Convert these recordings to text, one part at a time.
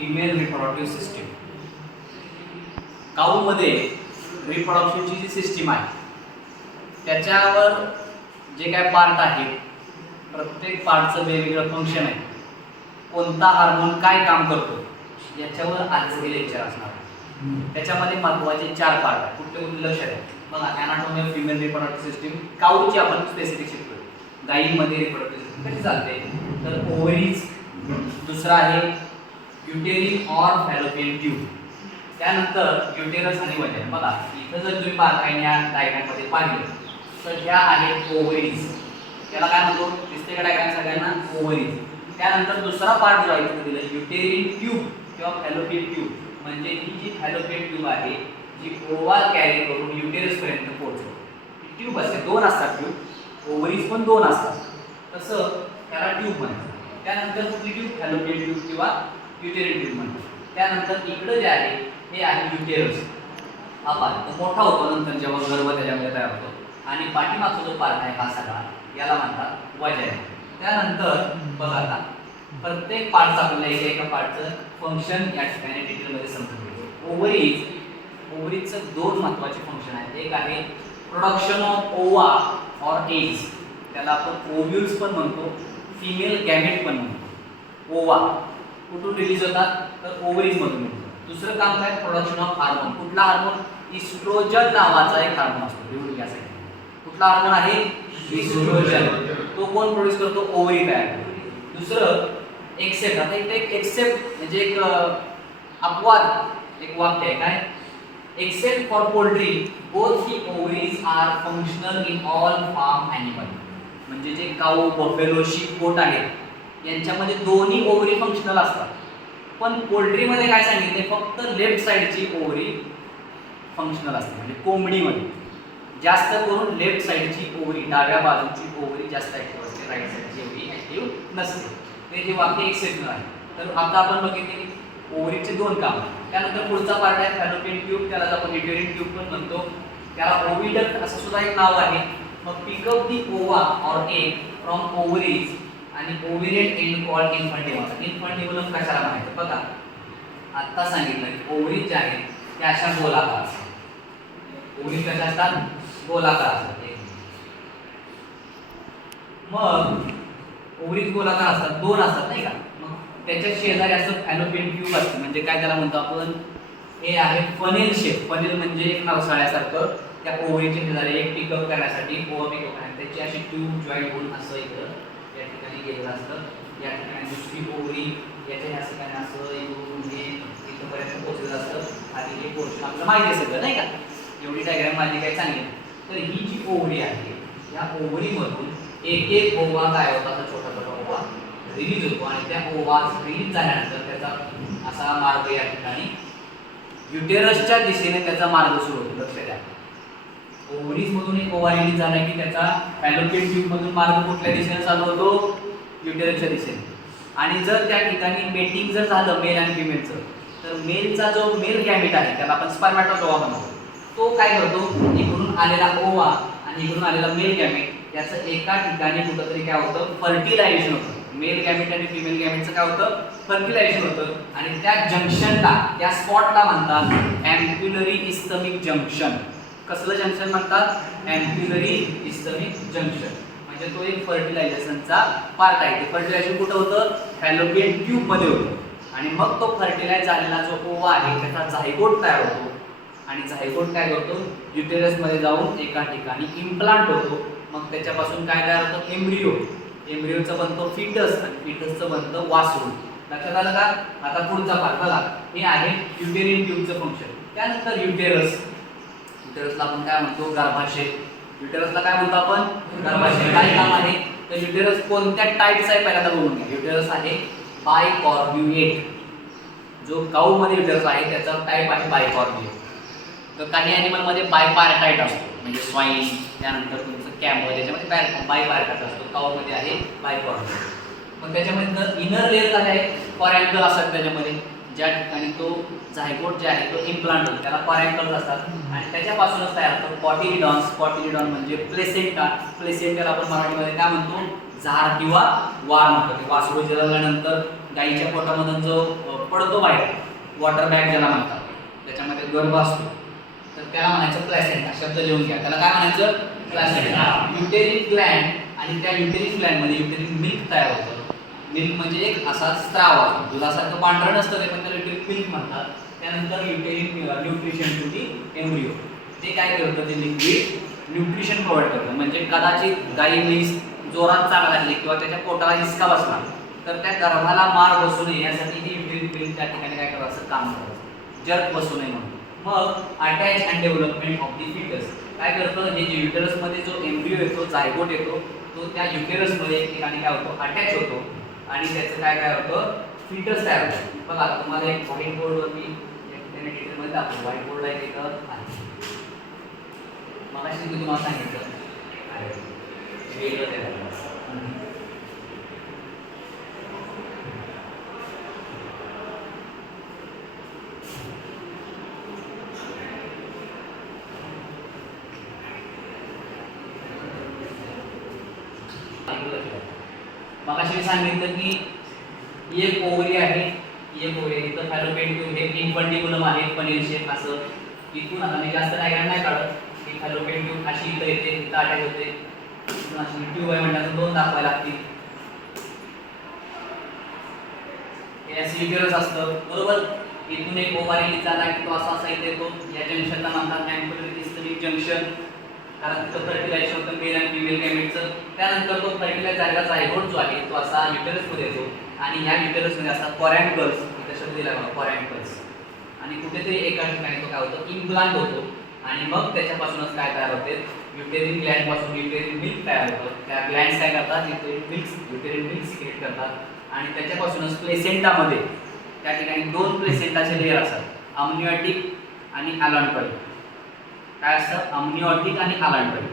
Female reproductive system. काऊमध्ये रिप्रोडक्शनची जी सिस्टीम आहे त्याच्यावर जे काय पार्ट आहे, प्रत्येक पार्टचं वेगवेगळं फंक्शन आहे, कोणता हार्मोन काय काम करतो याच्यावर आजचं हे लेक्चर असणार आहे. त्याच्यामध्ये महत्त्वाचे 4 पार्ट आहेत. कुठले कुठले लक्षात आहे बघा. Anatomy of female reproductive system काऊची आपण स्पेसिफिक शिकतो. गायीमध्ये रिप्रोडक्टिव्ह सिस्टीम कशी चालते तर ओव्हरीज, दुसरा आहे युटेरिन ऑर फॅलोपियन ट्यूब, त्यानंतर युटेरस आणि वजाइना. बघा इथं जर तुम्ही बारकाईने डायग्राममध्ये पाहिलं तर ह्या आहेत ओव्हरीज. त्याला काय म्हणतो दिसते का डायग्राम सगळ्यांना? ओव्हरीज. त्यानंतर दुसरा पार्ट जो आहे तिथे दिलं युटेरिन ट्यूब किंवा फॅलोपियन ट्यूब, म्हणजे ही जी फॅलोपियन ट्यूब आहे जी ओवा कॅरी करून युटेरस पर्यंत पोहोचते. ट्यूब असते, 2 असतात ट्यूब, ओव्हरीज पण 2 असतात, तसं त्याला ट्यूब म्हणतात. त्यानंतर कुठली ट्यूब? फॅलोपियन ट्यूब किंवा युटेरिन ट्यूब म्हणतात. त्यानंतर इकडे जे आहे हे आहे युटेरस. हा पार्ट मोठा होतो नंतर जेव्हा गर्भ त्याच्यामध्ये तयार होतो, आणि पाठीमागचा जो पार्ट आहे हा सगळा याला म्हणतात वजाइना. त्यानंतर बघा आता प्रत्येक पार्टचं आपल्याला एका पार्टचं फंक्शन या ठिकाणी डिटेलमध्ये समजून घेतो. ओव्हरीजचं 2 महत्त्वाचे फंक्शन आहेत. एक आहे प्रोडक्शन ऑफ ओवा ऑर एग्स, त्याला आपण ओव्ह्यूल्स पण म्हणतो, फिमेल गॅमेट पण म्हणतो. ओवा कुठून रिलीज होतात तर ओव्हरीजमधून होतो. दुसरं काम काय? Production of hormone. कुठला हार्मोन? इस्ट्रोजन नावाचा एक हार्मोन असतो. लिहून घ्यासाठी कुठला हार्मोन आहे? इस्ट्रोजन. तो कोण प्रोड्यूस करतो? ओव्हरी तयार करतो. दुसरं एक्सेप्ट. आता इथे एक एक्सेप्ट म्हणजे एक अपवाद एक वाक्य आहे. काय? Except for poultry both the ovaries are functional in all farm animal. म्हणजे जे काऊ, बफेलो, शीप, गोट आहेत यांच्यामध्ये दोन्ही ओव्हरी फंक्शनल असतात, पण पोल्ट्रीमध्ये काय सांगितले फक्त लेफ्ट साईडची ओव्हरी फंक्शनल असते. म्हणजे कोंबडीमध्ये जास्त करून लेफ्ट साईडची ओव्हरी, डाव्या बाजूची ओव्हरी जास्त ॲक्टिव्ह असते, राईट साईडची एवढी ॲक्टिव्ह नसते. ते जे वाक्य एक्सेप्शनल आहे. तर आता आपण बघितले ओव्हरीचे 2 काम. त्यानंतर पुढचा पार्ट आहे फॅलोपियन ट्यूब, त्याला आपण युटेरिन ट्यूब पण म्हणतो. त्याला ओव्हिडक्ट असं सुद्धा एक नाव आहे. मग पिकअप दी ओवा ऑर एग फ्रॉम ओव्हरीज आणि ओव्हिरियन एंड कॉल्ड इन्फंटिबुलम. इन्फंटिबुलम कशाला म्हणायचं बघा. आता सांगितलं की ओव्हरीज ज्या आहेत त्या अशा गोलाकार असतात. ओव्हरीज कशा असतात? गोलाकार असतात. मग ओव्हरीज गोलाकार असतात, 2 असतात नाही का. मग त्याच्या शेजारी असं फॅलोपियन ट्यूब असतं. म्हणजे काय त्याला म्हणतो आपण? हे आहे फनेल शेप. फनेल म्हणजे एक नवसाळ्यासारखं. त्या ओव्हरीच्या शेजारी एक पिकअप करण्यासाठी ओव्हा पिकअप करण्यासाठी त्याची अशी ट्यूब जॉईंट होऊन असं इकडं या ठिकाणी गेलेलं असतं. या ठिकाणी दुसरी ओव्हरी याच्या ह्या ठिकाणी असं इकडून हे इथपर्यंत पोहोचलेलं असतं. आणि हे पोर्शन आपल्याला माहिती आहे सगळं नाही का. एवढी डायग्राम माझी काय सांगितली. तर ही जी ओव्हरी आहे या ओव्हरीमधून एक एक ओवा काय होता तर छोटा छोटा ओवा रिलीज होतो, आणि त्या ओवा रिलीज झाल्यानंतर त्याचा असा मार्ग या ठिकाणी युटेरसच्या दिशेने त्याचा मार्ग सुरू होतो. लक्ष द्या. ओव्हरीज मधून एक ओवा रिलीज झाला की त्याचा फॅलोपियन ट्यूब मधून मार्ग कुठल्या दिशेने चालू होतो? युटेरसच्या दिशेने. आणि जर त्या ठिकाणी मेटिंग जर झालं मेल आणि फिमेलचं, तर मेलचा जो मेल गॅमेट आहे त्याला आपण स्पर्मॅटोजोआ म्हणतो. तो काय करतो? इकडून आलेला ओवा आणि इकडून आलेला मेल गॅमेट याचं एका ठिकाणी कुठंतरी काय होतं? फर्टिलायझेशन होतं. मेल गॅमेट आणि फिमेल गॅमेटचं काय होतं? फर्टिलायझेशन होतं. आणि त्या जंक्शनला, त्या स्पॉटला म्हणतात एम्प्युलरी इस्थमिक जंक्शन. कसलं जंक्शन म्हणतात? एम्प्युलरी इस्थमिक जंक्शन. म्हणजे तो एक फर्टिलायझेशनचा पार्ट आहे. ते फर्टिलायझेशन कुठं होतं? फॅलोपियन ट्यूब मध्ये होतं. आणि मग तो फर्टिलाइज झालेला जो ओवा आहे त्याचा झायगोट तयार होतो, आणि झायगोट काय करतो? युटेरस मध्ये जाऊन एका ठिकाणी इम्प्लांट होतो. मग त्याच्यापासून काय तयार होतं? एम्ब्रिओ. एम्ब्रिओचं बनतो फिटस, आणि फिटसचं बनतं वासरू. लक्षात आलं का? आता पुढचा भाग बघा. हे आहे युटेरिन ट्यूबचं फंक्शन. त्यानंतर युटेरस. युटेरसला आपण काय म्हणतो? गर्भाशय. युटेरसला काय म्हणतो आपण? गर्भाशय. काय काम आहे? तर युटेरस कोणत्या टाईपचा आहे पहिल्यांदा बघून घ्या. युटेरस आहे बायकॉर्न्युएट. जो काऊ मध्ये युटेरस आहे त्याचा टाईप आहे बायकॉर्न्युएट. तर काही ॲनिमलमध्ये बायपार्टाइट असतो, म्हणजे स्वाईन, त्यानंतर तुमचं कॅमल, याच्यामध्ये बायपार्टाइट असतो. काऊमध्ये आहे बायकॉर्न्युएट. मग त्याच्यामध्ये इनर लेअर काय आहे? कॉरॅन्कल असतात त्याच्यामध्ये, ज्या ठिकाणी तो झायगोट जे आहे तो इम्प्लांट होतो त्याला कॉरॅन्कल्स असतात. आणि त्याच्यापासूनच तयार होतं कॉटिलिडॉन्स. कॉटिलिडॉन म्हणजे प्लेसेंटा. प्लेसेंटाला आपण मराठीमध्ये काय म्हणतो? झार किंवा वार म्हणतो. ते वासरू जन्मल्यानंतर गाईच्या पोटामधून जो पडतो बाहेर, वॉटर बॅग ज्याला म्हणतात, त्याच्यामध्ये गर्भ असतो, तर त्याला म्हणायचं प्लॅसेंटा. शब्द लिहून घ्या, त्याला काय म्हणायचं? प्लॅसेंटा. युटेरिन ग्लँड, आणि त्या युटेरिन ग्लँडमध्ये युटेरिन मिल्क तयार होतं. मिल्क म्हणजे एक असा स्त्राव असतो, दुधासारखं पांढरं नसतं ते, पण त्याला युटेरिन मिल्क म्हणतात. त्यानंतर uterine nutrition to the embryo, ते काय करतं? ते लिक्विड न्यूट्रिशन प्रोव्हाइड करतं. म्हणजे कदाचित गाई म्हैस जोरात चाला लागली किंवा त्याच्या पोटाला हिसका बसला, तर त्या गर्भाला मार बसू नये यासाठी ती युटेरिन मिल्क त्या ठिकाणी काय करायचं? काम करायचं, जर्क बसू नये म्हणून. मग attach and development of the foetus काय करतं? हे जे युटेरसमध्ये जो एम्ब्रियो येतो, जायगोट येतो, तो त्या युटेरसमध्ये एक ठिकाणी काय होतो? अटॅच होतो, आणि त्याचं काय होतं? फिटस तयार होतं. बघा तुम्हाला एक व्हाईट बोर्डवरती डिटेलमध्ये दाखवतो. व्हाईट बोर्डला एक इथं आहे, मगाशी मी तुम्हाला सांगितलं मगाशी मी सांगितलं की एक ओव्हरी आहे, एक ओव्हरी आहे. इथं फॅलोपियन ट्यूब हे इन्फंटिबुलम आहे, फनेल शेप असं. इथून आता मी जास्त डायग्राम नाही काढत, की फॅलोपियन ट्यूब अशी इथं येते, इथं अटॅच होते. इथून अशी ट्यूब आहे म्हणतात, दोन दाखवायला लागतील. हे असं युटेरस असतं, बरोबर. इथून एक ओव्हारी झाला की तो असा इथे येतो. या जंक्शनला म्हणतात अँकोलरिस्टमिक जंक्शन, कारण तिथं फर्टिलायझेशन होतं मेल आणि फिमेल गॅमेटचं. त्यानंतर तो फर्टिलाइज झालेला जायगोट जो आहे तो असा युटेरसमध्ये येतो, आणि ह्या युटेरसमध्ये असा कॉरॅन्कल्स, इथं शब्द दिला बघा, कॉरॅन्कल्स. आणि कुठेतरी एका ठिकाणी तो काय होतो? इम्प्लांट होतो, आणि मग त्याच्यापासूनच काय तयार होते? युटेरिन ग्लँड पासून युटेरिन मिल्क तयार होतं. त्या ग्लँड्स काय करतात? युटेरिन मिल्क सिक्रेट करतात, आणि त्याच्यापासूनच प्लेसेंटामध्ये त्या ठिकाणी दोन प्लेसेंटाचे लेयर असतात, अमनिओटिक आणि अलांटोइड. काय असतं? अमनिओटिक आणि अलांटोइड.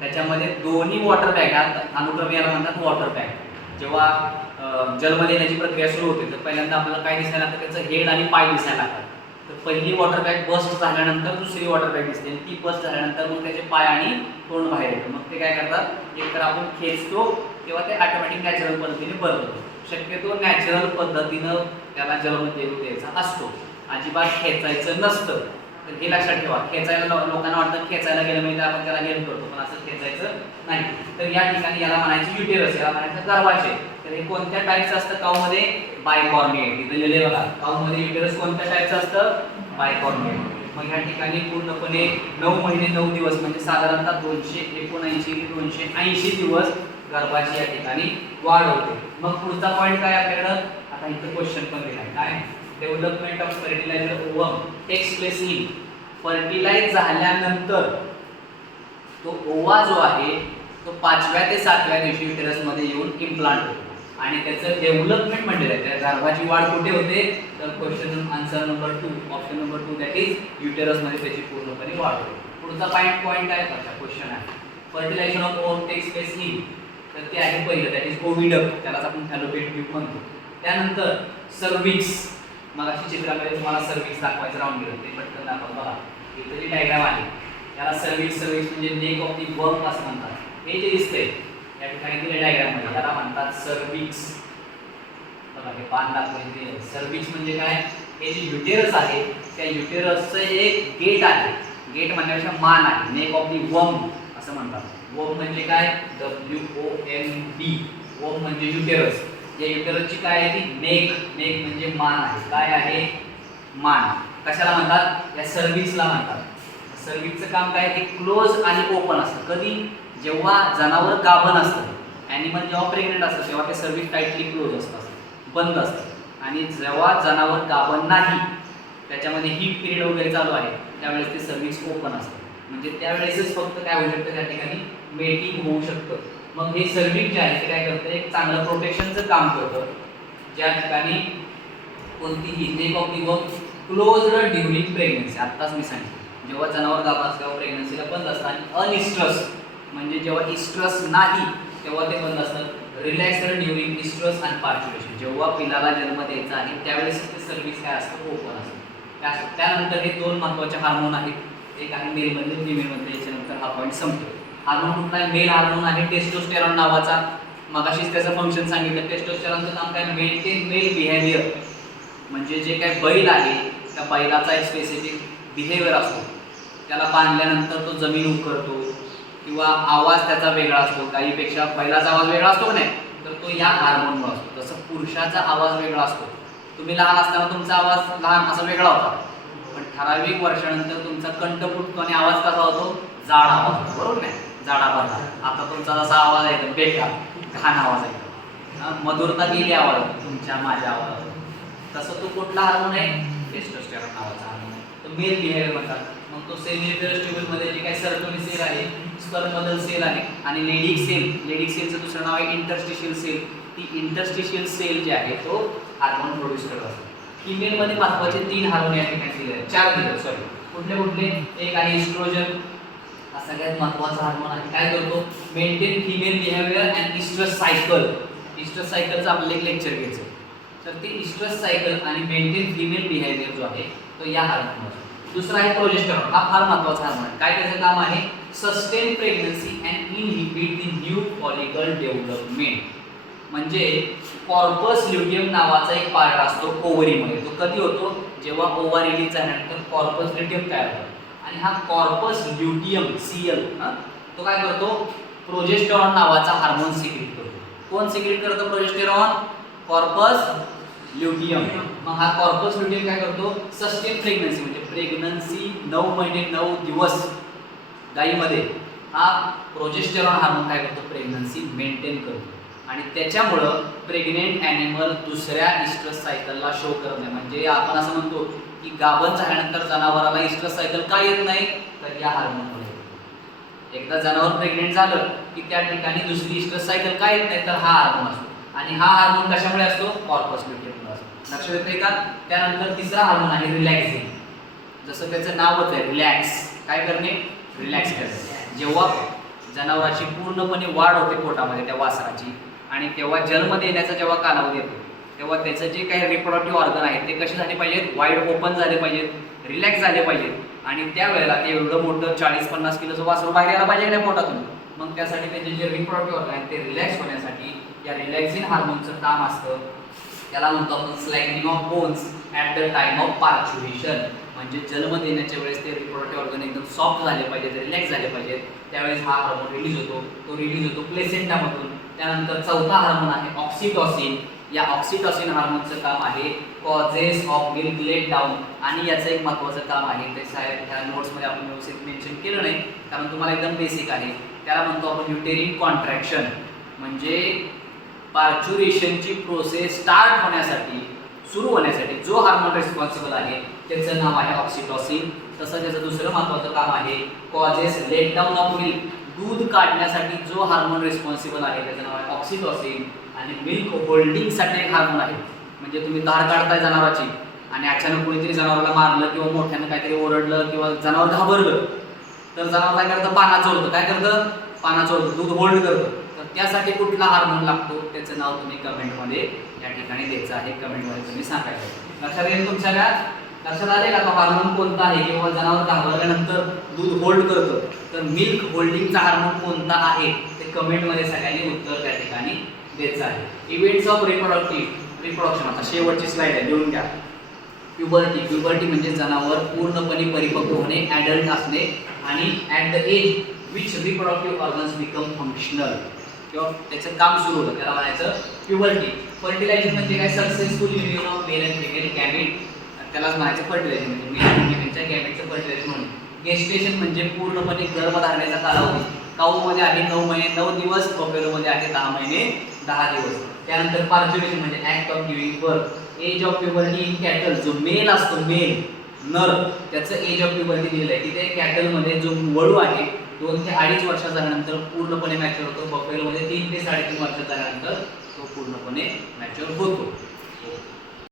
त्याच्यामध्ये दोन्ही वॉटर बॅग, अनुक्रमे याला म्हणतात वॉटर बॅग. जेव्हा जन्म देण्याची प्रक्रिया सुरू होते, तर पहिल्यांदा आपल्याला काय दिसायला लागतं? त्याचं हेड आणि पाय दिसायला लागतात. तर पहिली वॉटर बॅग बस्ट झाल्यानंतर दुसरी वॉटर बॅग दिसते, ती बस्ट झाल्यानंतर मग त्याचे पाय आणि तोंड बाहेर येतं. मग ते काय करतात? एक तर आपण खेचतो किंवा ते ऑटोमॅटिक नॅचरल पद्धतीने बदलतो. शक्यतो नॅचरल पद्धतीनं त्याला जन्म देऊ द्यायचा असतो, अजिबात खेचायचं नसतं. तर हे लक्षात ठेवा. खेचायला लोकांना वाटतं खेचायला गेलं म्हणजे आपण त्याला हेल्प करतो, पण असं खेचायचं नाही. तर या ठिकाणी याला म्हणायचं युटेरस, याला म्हणायचं गर्भाशय. तर हे कोणत्या टाईपचं असतं काऊमध्ये? बायकॉर्निएट. इथं लिहिले बघा, काऊमध्ये युटेरस कोणत्या टाईपचं असतं? बायकॉर्निएट. मग या ठिकाणी पूर्णपणे 9 महिने 9 दिवस म्हणजे साधारणतः 279 ते 280 दिवस गर्भाची या ठिकाणी वाढ होते. मग पुढचा पॉईंट काय आपल्याकडं? आता इथं क्वेश्चन पण दिला आहे, काय? Development of fertiliser ovum takes place in. Fertilise झाल्यानंतर तो ओवा जो आहे तो 5व्या ते 7व्या दिवशी युटेरसमध्ये येऊन इम्प्लांट होतो, आणि त्याचं डेव्हलपमेंट म्हणलेलं आहे. त्या गर्भाची वाढ कुठे होते? तर question answer number 2, option number 2, that is युटेरसमध्ये त्याची पूर्णपणे वाढ होते. पुढचा पॉईंट आहे, क्वेश्चन आहे fertilization of ovum takes place in. तर ते आहे पहिलं, दॅट इज ओव्हिडक्ट, त्यालाच आपण फॅलोपियन ट्यूब म्हणतो. त्यानंतर सर्व्हिक्स. मग अशी चित्रामध्ये तुम्हाला सर्व्हिक्स दाखवायचं राहून गेलं, ते पटकन दाखवा. बघा इथं जी डायग्राम आहे त्याला सर्व्हिक्स म्हणजे नेक ऑफ दी वर्म असं म्हणतात. हे जे दिसतंय या ठिकाणी दिलेल्या डायग्राममध्ये याला म्हणतात सर्व्हिक्स. बघा हे पान दाखवायचे. सर्व्हिक्स म्हणजे काय? हे जे युटेरस आहे त्या युटेरसचं एक गेट आहे. गेट म्हणण्यापेक्षा मान आहे. नेक ऑफ दी वर्म असं म्हणतात. वर्म म्हणजे काय? WOMB. वर्म म्हणजे युटेरस. या युटेरसची काय आहे ती? नेक. नेक म्हणजे मान आहे. काय आहे? मान. कशाला म्हणतात? या सर्व्हिक्सला म्हणतात. सर्व्हिक्सचं काम काय? ते क्लोज आणि ओपन असतं. कधी? जेव्हा जनावर गाभण असतं, ॲनिमल जेव्हा प्रेग्नेंट असतं तेव्हा ते सर्व्हिक्स टाईटली क्लोज असतं, बंद असतं. आणि जेव्हा जनावर गाभण नाही, त्याच्यामध्ये हीट पिरियड वगैरे चालू आहे, त्यावेळेस ते सर्व्हिक्स ओपन असतं. म्हणजे त्यावेळेसच फक्त काय होऊ शकतं? त्या ठिकाणी मेटिंग होऊ शकतं. मग हे सर्व्हिक्स जे आहे ते काय करतं? एक चांगलं प्रोटेक्शनचं काम करतं. ज्या ठिकाणी कोणतीही neck of the worm closed during pregnancy. आत्ताच मी सांगितलं, जेव्हा जनावर गाभण असतं तेव्हा प्रेग्नन्सीला बंद असतं. आणि अनइस्ट्रस म्हणजे जेव्हा इस्ट्रस नाही तेव्हा ते बंद असतं. रिलॅक्स्ड ड्युरिंग इस्ट्रस आणि पार्च्युलेशन, जेव्हा पिलाला जन्म द्यायचा आहे त्यावेळेस ते सर्व्हिक्स काय असतं? ओपन असतं. त्यानंतर हे 2 महत्त्वाचे हार्मोन आहेत. एक आहे मेलमधले, फिमेलमधले. याच्यानंतर हा पॉईंट संपतो. हार्मोन कुठला आहे? मेल हार्मोन आहे टेस्टोस्टेरॉन नावाचा. मगाशीच त्याचं फंक्शन सांगितलं. टेस्टोस्टेरॉनचं काम काय, मेंटेन मेल बिहेवियर, म्हणजे जे काय बैल आहे त्या बैलाचा एक स्पेसिफिक बिहेवियर असतो. त्याला बांधल्यानंतर तो जमीन उकरतो किंवा आवाज त्याचा वेगळा असतो, गाईपेक्षा बैलाचा आवाज वेगळा असतो नाही, तर तो या हार्मोनमुळे असतो. तसं पुरुषाचा आवाज वेगळा असतो. तुम्ही लहान असताना तुमचा आवाज लहान असा वेगळा होता, पण ठराविक वर्षानंतर तुमचा कंठ फुटतो आणि आवाज कसा होतो, जाड आवाज होतो, बरोबर नाही, जाड आवाज. आता तुमचा जसा आवाज आहे एकदम बेकार घाण आवाज आहे, मधुरता गेली आवाज तुमच्या माझ्या आवाजात. तसं तो कुठला हार्मोन आहे, टेस्टोस्टेरॉन नावाचा हार्मोन आहे. तो मेल बिहेवियर म्हणतात. मग तो सेमिनिफरस ट्यूबमध्ये जे काही सर्टोनी सेल आहे, स्पर्मदल सेल आहे आणि लेडिक सेल, लेडिक सेलचं दुसरं नाव आहे इंटरस्टिशियल सेल. ती इंटरस्टिशियल सेल जे आहे तो हार्मोन प्रोड्यूस करत असतो. फिमेलमध्ये महत्त्वाचे 3 हार्मोन या ठिकाणी दिले आहेत, 4 दिले, सॉरी कुठले कुठले, एक आहे इस्ट्रोजन, हा सगळ्यात महत्त्वाचा हार्मोन आहे. काय करतो, maintain female behaviour and estrus cycle. Estrus सायकलचं आपलं एक लेक्चर घ्यायचं, तर ते इस्ट्रस सायकल आणि मेंटेन फिमेल बिहेवियर जो आहे तो या हार्मोनवर. दुसरा आहे प्रोजेस्टेरॉन, हा फार महत्त्वाचा हार्मोन आहे. काय त्याचं काम आहे, sustain pregnancy and inhibit the new follicle development. म्हणजे कॉर्पस ल्युटियम नावाचा एक पार्ट असतो ओव्हरीमध्ये, तो कधी होतो, जेव्हा ओव्हा रिलीज झाल्यानंतर कॉर्पस ल्युटियम तयार होतो. आणि हा कॉर्पस ल्युटियम सीएल तो काय करतो, प्रोजेस्टेरॉन नावाचा हार्मोन सिक्रेट करतो. कोण सिक्रेट करतो प्रोजेस्टेरॉन, कॉर्पस ल्युटियम. मग हा कॉर्पस ल्युटियम काय करतो, सस्टेन प्रेग्नन्सी, म्हणजे प्रेग्नन्सी 9 महिने 9 दिवस गायीमध्ये हा प्रोजेस्टेरॉन हार्मोन काय करतो, प्रेग्नन्सी मेंटेन करतो. आणि त्याच्यामुळं प्रेग्नेंट ॲनिमल दुसऱ्या इस्ट्रस सायकलला शो करत नाही. म्हणजे आपण असं म्हणतो की गाभण झाल्यानंतर जनावराला इस्ट्रस सायकल का येत नाही, तर या हार्मोनमुळे. एकदा जनावर प्रेग्नेंट झालं की त्या ठिकाणी दुसरी इस्ट्रस सायकल का येत नाही, तर हा हार्मोन असतो. आणि हा हार्मोन कशामुळे असतो, कॉर्पस ल्युटियममुळे असतो. लक्षात येते का. त्यानंतर तिसरा हार्मोन आहे रिलॅक्सिंग. जसं त्याचं नावच आहे रिलॅक्स, काय करणे, रिलॅक्स करणे. जेव्हा जनावराची पूर्णपणे वाढ होते पोटामध्ये त्या वासराची, आणि तेव्हा जन्म देण्याचा जेव्हा कालावधी येतो, तेव्हा त्याचं जे काही रिप्रोडक्टिव्ह ऑर्गन आहेत ते कसे झाले पाहिजेत, वाईड ओपन झाले पाहिजेत, रिलॅक्स झाले पाहिजेत. आणि त्यावेळेला ते एवढं मोठं 40-50 किलोचं वासरू बाहेर यायला पाहिजे नाही पोटातून. मग त्यासाठी त्याचे जे रिप्रोडक्टिव्ह ऑर्गन आहेत ते रिलॅक्स होण्यासाठी या रिलॅक्सिंग हार्मोनचं काम असतं. त्याला म्हणतो आपण slackening of bones at the time of parturition. म्हणजे जन्म देण्याच्या वेळेस ते रिप्रोडक्टिव्ह ऑर्गन एकदम सॉफ्ट झाले पाहिजेत, रिलॅक्स झाले पाहिजेत, त्यावेळेस हा हार्मोन रिलीज होतो. तो रिलीज होतो प्लेसेंटामधून. त्यानंतर चौथा हार्मोन आहे ऑक्सिटॉसिन. या ऑक्सिटॉसिन हार्मोनचं काम आहे causes of milk let down. आणि याचं एक महत्त्वाचं काम आहे, ते साहेब ह्या नोट्समध्ये आपण व्यवस्थित मेन्शन केलं नाही कारण तुम्हाला एकदम बेसिक आहे. त्याला म्हणतो आपण युटेरिन कॉन्ट्रॅक्शन. म्हणजे पार्च्युरेशनची प्रोसेस स्टार्ट होण्यासाठी, सुरू होण्यासाठी जो हार्मोन रिस्पॉन्सिबल आहे त्याचं नाव आहे ऑक्सिटॉसिन. तसं त्याचं दुसरं महत्त्वाचं काम आहे causes let down of milk. दूध काढण्यासाठी जो हार्मोन रिस्पॉन्सिबल आहे त्याचं नाव आहे ऑक्सिटॉसिन. आणि मिल्क होल्डिंगसाठी एक हार्मोन आहे. म्हणजे तुम्ही धार काढताय जनावराची आणि अचानक कोणीतरी जनावराला मारलं किंवा मोठ्यानं काहीतरी ओरडलं किंवा जनावर घाबरलं, तर जनावर काय करतं, पाना चोरतं. काय करतं, पाना चोरतं, दूध होल्ड करतं. तर त्यासाठी कुठला हार्मोन लागतो त्याचं नाव तुम्ही कमेंटमध्ये या ठिकाणी द्यायचं आहे, कमेंटमध्ये तुम्ही सांगायचं. लक्षात येईल तुमच्या काय, लक्षात आले का तो हार्मोन कोणता आहे किंवा जनावर घाबरल्यानंतर दूध होल्ड करतं, तर मिल्क होल्डिंगचा हार्मोन कोणता आहे ते कमेंटमध्ये सगळ्यांनी उत्तर त्या ठिकाणी द्यायचं आहे. Events of reproduction. आता शेवटची स्लाइड आहे, लिहून घ्या. प्युबर्टी. प्युबर्टी म्हणजे जनावर पूर्णपणे परिपक्व होणे, ॲडल्ट असणे. आणि at the age which reproductive organs become functional, किंवा त्याचं काम सुरू होतं, त्याला म्हणायचं प्युबर्टी. फर्टिलायझेशन म्हणजे काय, successful union of male and female gamete, त्यालाच म्हणायचं फर्टिलायझेशन. म्हणजे मेल आणि फिमेलच्या गॅमेटचं फर्टिलायझेशन म्हणून. गेस्टेशन म्हणजे पूर्णपणे गर्भधारणेचा कालावधी. काऊमध्ये आहे 9 महिने 9 दिवस, बफेलोमध्ये आहे 10 महिने 10 दिवस. त्यानंतर पार्च्युरेशन म्हणजे act of giving birth. Age of puberty in cattle, जो मेल असतो, मेल नर, त्याचं एज ऑफ प्युबर्टी दिलेलं आहे. तिथे कॅटलमध्ये जो वळू आहे 2 ते 2.5 वर्ष झाल्यानंतर पूर्णपणे मॅच्युअर होतो. बफेलोमध्ये 3 ते 3.5 वर्ष झाल्यानंतर तो पूर्णपणे मॅच्युअर होतो.